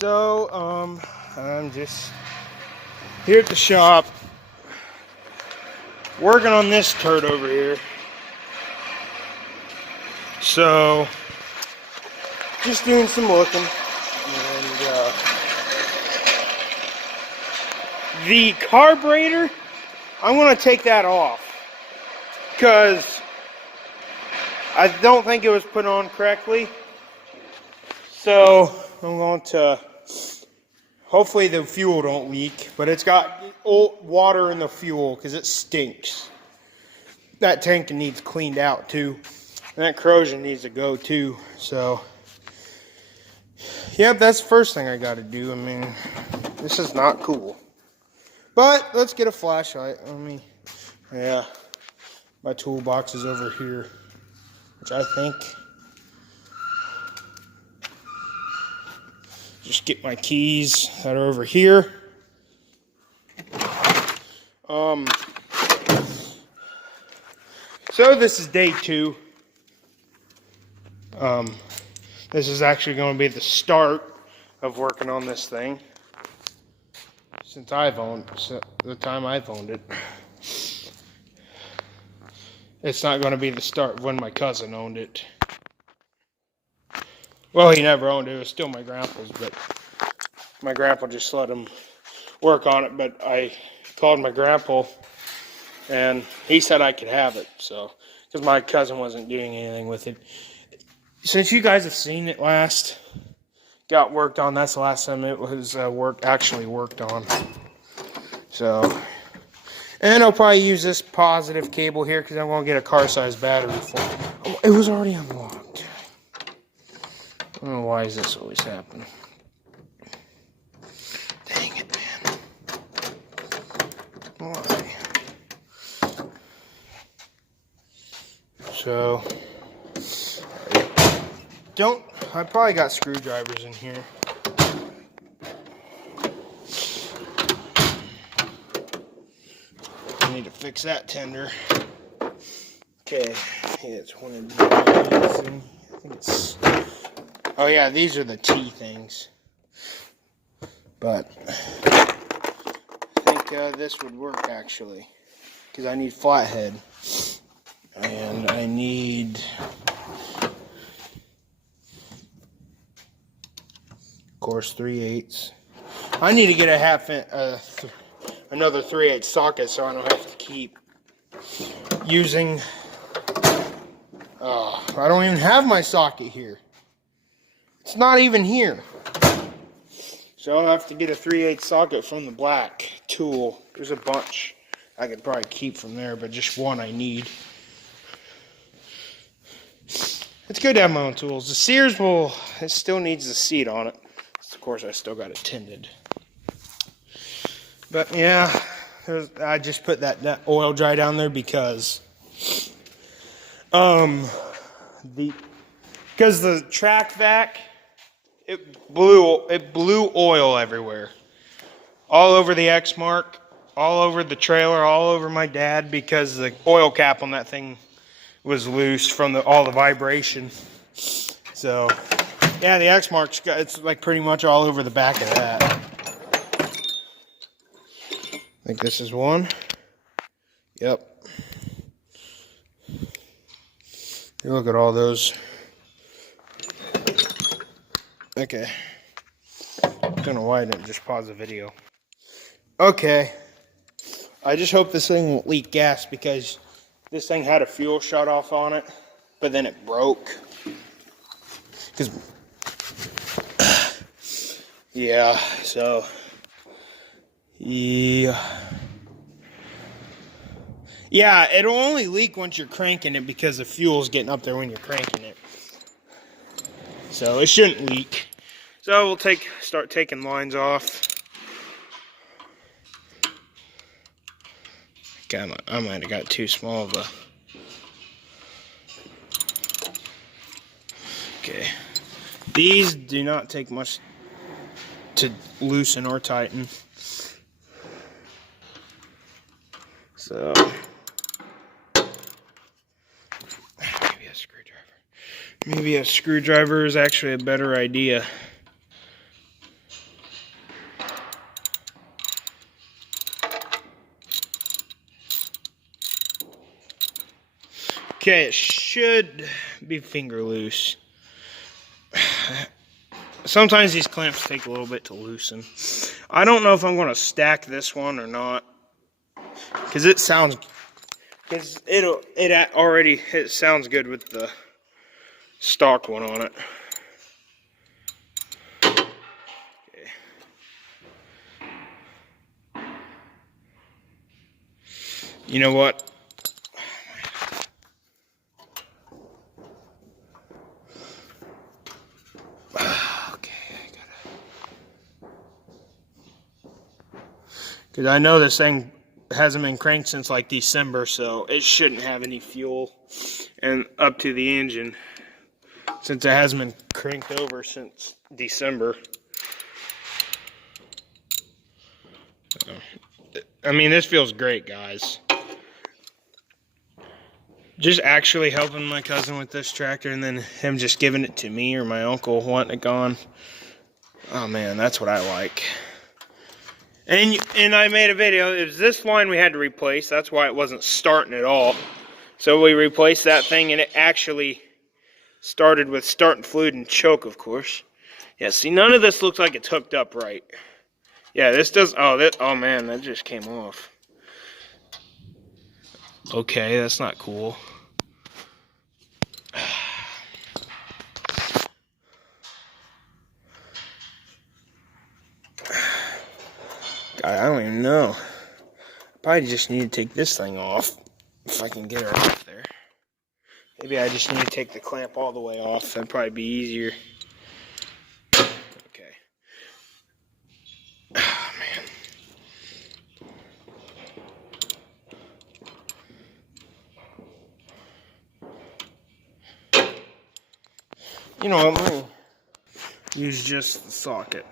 So, I'm just here at the shop working on this turd over here. So, just doing some looking. And, the carburetor, I'm going to take that off because I don't think it was put on correctly. So, I'm going to, hopefully the fuel don't leak, but it's got old water in the fuel because it stinks. That tank needs cleaned out too, and that corrosion needs to go too. So, yep, that's the first thing I got to do. I mean, this is not cool. But let's get a flashlight. Yeah, my toolbox is over here, which I think. Just get my keys that are over here. So this is day 2. This is actually going to be the start of working on this thing. Since the time I've owned it. It's not going to be the start of when my cousin owned it. Well, he never owned it. It was still my grandpa's, but my grandpa just let him work on it. But I called my grandpa, and he said I could have it. So, because my cousin wasn't doing anything with it. Since you guys have seen it last, got worked on. That's the last time it was actually worked on. So, and I'll probably use this positive cable here because I'm going to get a car-sized battery for it. Oh, it was already unlocked. I don't know why is this always happening. Dang it, man. Why? So, I probably got screwdrivers in here. I need to fix that tender. Okay, it's one of these. I think it's. Oh yeah, these are the T things. But I think this would work actually, because I need flathead, and I need. Of course, 3/8. I need to get a another 3/8 socket so I don't have to keep using. I don't even have my socket here. It's not even here. So I'll have to get a 3/8 socket from the black tool. There's a bunch I could probably keep from there, but just one I need. It's good to have my own tools. The Sears it still needs the seat on it. Of course, I still got it tinted. But yeah, I just put that oil dry down there because the track vac, it blew oil everywhere, all over the X mark, all over the trailer, all over my dad, because the oil cap on that thing was loose from all the vibration. So yeah, the X mark's it's like pretty much all over the back of that. I think this is one. Yep. You look at all those. Okay. I don't know why I didn't just pause the video. Okay. I just hope this thing won't leak gas because this thing had a fuel shut off on it, but then it broke. Yeah, so yeah, it'll only leak once you're cranking it because the fuel's getting up there when you're cranking it. So it shouldn't leak. So we'll start taking lines off. God, I might have got too small of a. Okay, these do not take much to loosen or tighten. So maybe a screwdriver is actually a better idea. Okay, it should be finger loose. Sometimes these clamps take a little bit to loosen. I don't know if I'm going to stack this one or not, because it sounds it sounds good with the stock one on it. Okay. You know what? Because I know this thing hasn't been cranked since like December, so it shouldn't have any fuel and up to the engine since it hasn't been cranked over since December. I mean, this feels great, guys. Just actually helping my cousin with this tractor and then him just giving it to me or my uncle wanting it gone. Oh man, that's what I like. And I made a video. It was this line we had to replace. That's why it wasn't starting at all. So we replaced that thing, and it actually started with starting fluid and choke, of course. Yeah, see, none of this looks like it's hooked up right. Yeah, this does. Oh man, that just came off. Okay, that's not cool. God, I don't even know. I probably just need to take this thing off if I can get her off there. Maybe I just need to take the clamp all the way off. That'd probably be easier. Okay. Oh, man. You know, I'm going to use just the socket.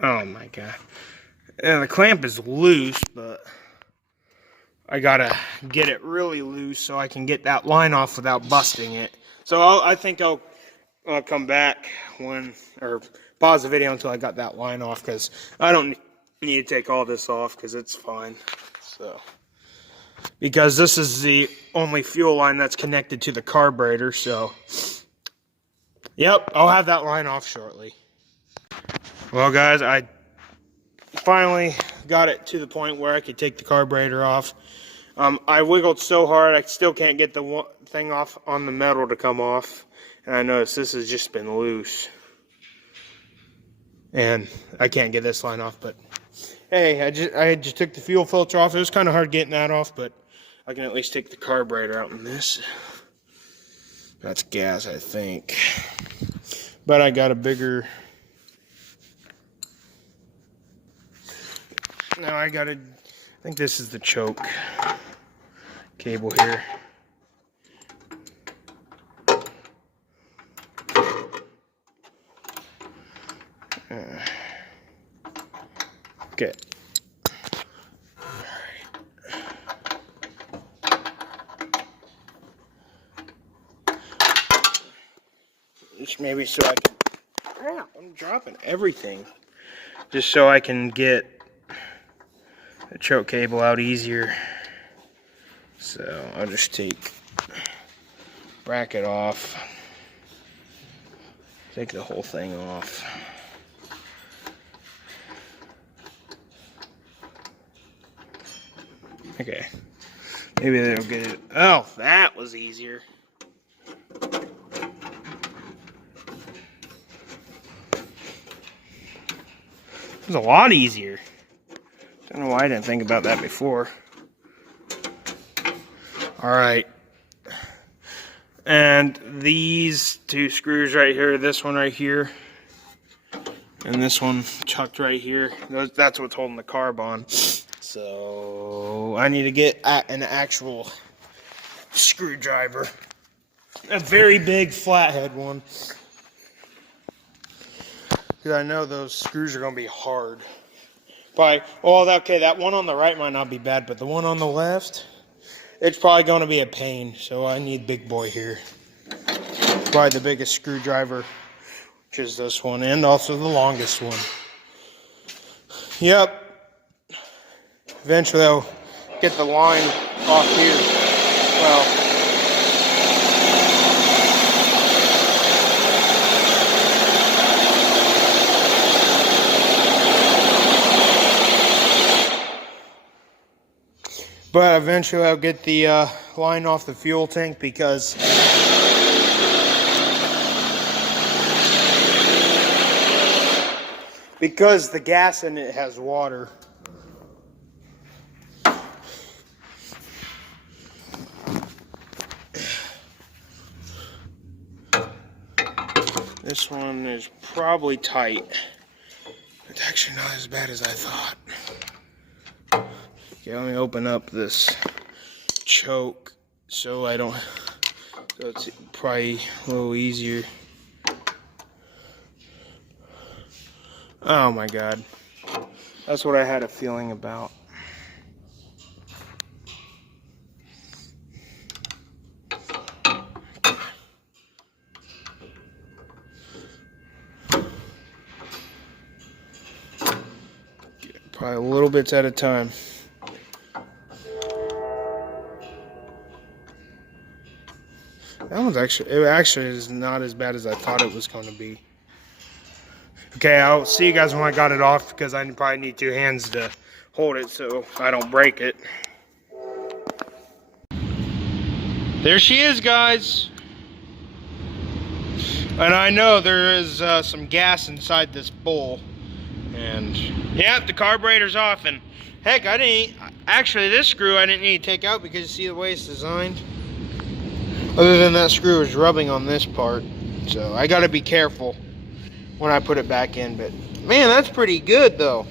Oh my god. And the clamp is loose, but I gotta get it really loose so I can get that line off without busting it. So I think I'll come back or pause the video until I got that line off, because I don't need to take all this off because it's fine. So, because this is the only fuel line that's connected to the carburetor, so yep, I'll have that line off shortly. Well guys, I finally got it to the point where I could take the carburetor off. I wiggled so hard I still can't get the thing off on the metal to come off. And I noticed this has just been loose. And I can't get this line off, but hey, I just took the fuel filter off. It was kind of hard getting that off, but I can at least take the carburetor out in this. That's gas, I think. But I got a bigger... Now I think this is the choke cable here. Okay. Just maybe so I can... Crap, I'm dropping everything. Just so I can get the choke cable out easier. So I'll just take bracket off, take the whole thing off. Okay, maybe that'll get it. Oh, that was easier. It was a lot easier. Don't know why I didn't think about that before. Alright. And these two screws right here, this one right here, and this one chucked right here, that's what's holding the carb on. So I need to get an actual screwdriver. A very big flathead one. Because I know those screws are going to be hard. Probably, well, okay, that one on the right might not be bad, but the one on the left, it's probably going to be a pain. So I need big boy here. Probably the biggest screwdriver which is this one, and also the longest one. Yep. Eventually I'll get the line off here. Well, but eventually I'll get the line off the fuel tank because the gas in it has water. This one is probably tight. It's actually not as bad as I thought. Okay, let me open up this choke so it's probably a little easier. Oh my God. That's what I had a feeling about. Probably little bits at a time. That one's actually is not as bad as I thought it was going to be. Okay, I'll see you guys when I got it off because I probably need 2 hands to hold it so I don't break it. There she is, guys. And I know there is some gas inside this bowl. And yeah, the carburetor's off. And heck, actually this screw I didn't need to take out because you see the way it's designed. Other than that screw is rubbing on this part. So I gotta be careful when I put it back in. But man, that's pretty good though.